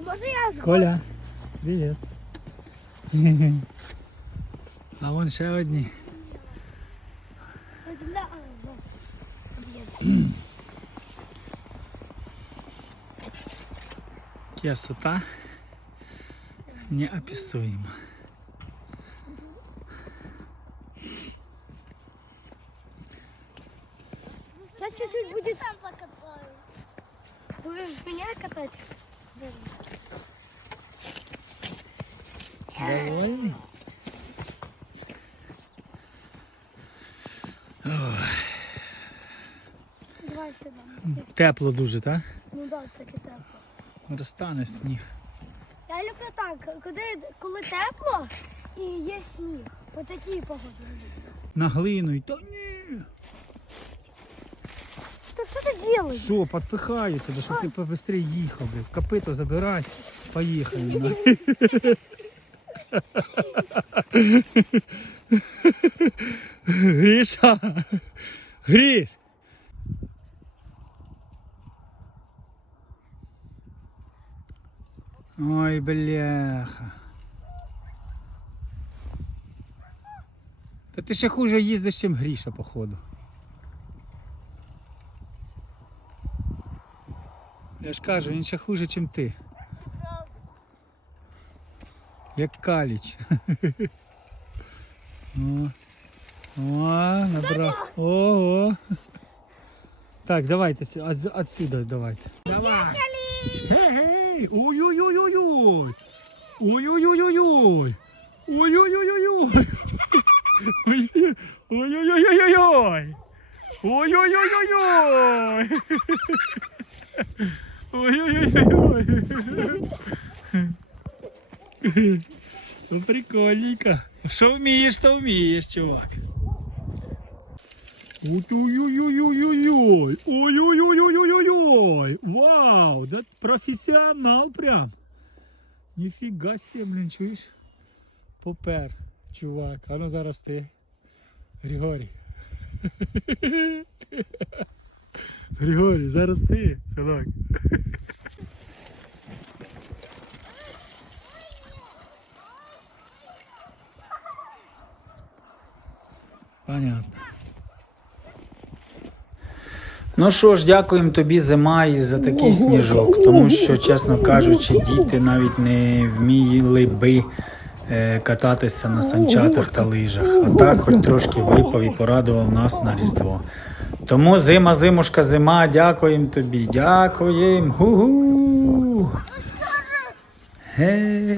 А може я з Коля, привіт. А вон ще одні. Земля, а, ну, об'їду. Красота неописуема. Сейчас чуть-чуть будет. сам покатаю. Будешь меня катать? Довольний? Давай сюда. Тепло дуже, так? Ну да, кстати, тепло. Розтане сніг. Я люблю так, коли, коли тепло і є сніг. Ось такі погоди. На глину й та ні. Что, что ты делаешь? Що, підпихаю тебе, щоб ти побыстрее їхав, блядь. Копито забирай, поїхали. на. Гріша! Гріш! Ой, бляха. Та ти ще хуже їздиш, ніж Гріша, походу. Я ж кажу, він ще хуже, ніж ти. Як каліч. О, О, набрав. Ого. Так, давайте с- от, отсюда давайте. Давай. Гей-гей! Ой-ой-ой-ой-ой! Ой-ой-ой-ой-ой! Ой-ой-ой-ой-ой! Ой-ой-ой-ой-ой! Ой-ой-ой-ой-ой! Ой-ой-ой-ой! Ну прикольненько. Що вмієш, то вмієш, чувак. Ой-ой-ой-ой-ой-ой! Ой-ой-ой-ой-ой-ой! Вау! Да професіонал прям. Ніфіга себе, блін, чуєш? Попер, чувак. А ну зараз ти. Григорій. Григорій, зараз ти, синок. Понятно. Ну що ж, дякуємо тобі, зима, і за такий сніжок. Тому що, чесно кажучи, діти навіть не вміли би кататися на санчатах та лижах. А так, хоч трошки випав і порадував нас на Різдво. Тому зима, зимушка, зима, дякуємо тобі, дякуємо. Гу-гу. Ге.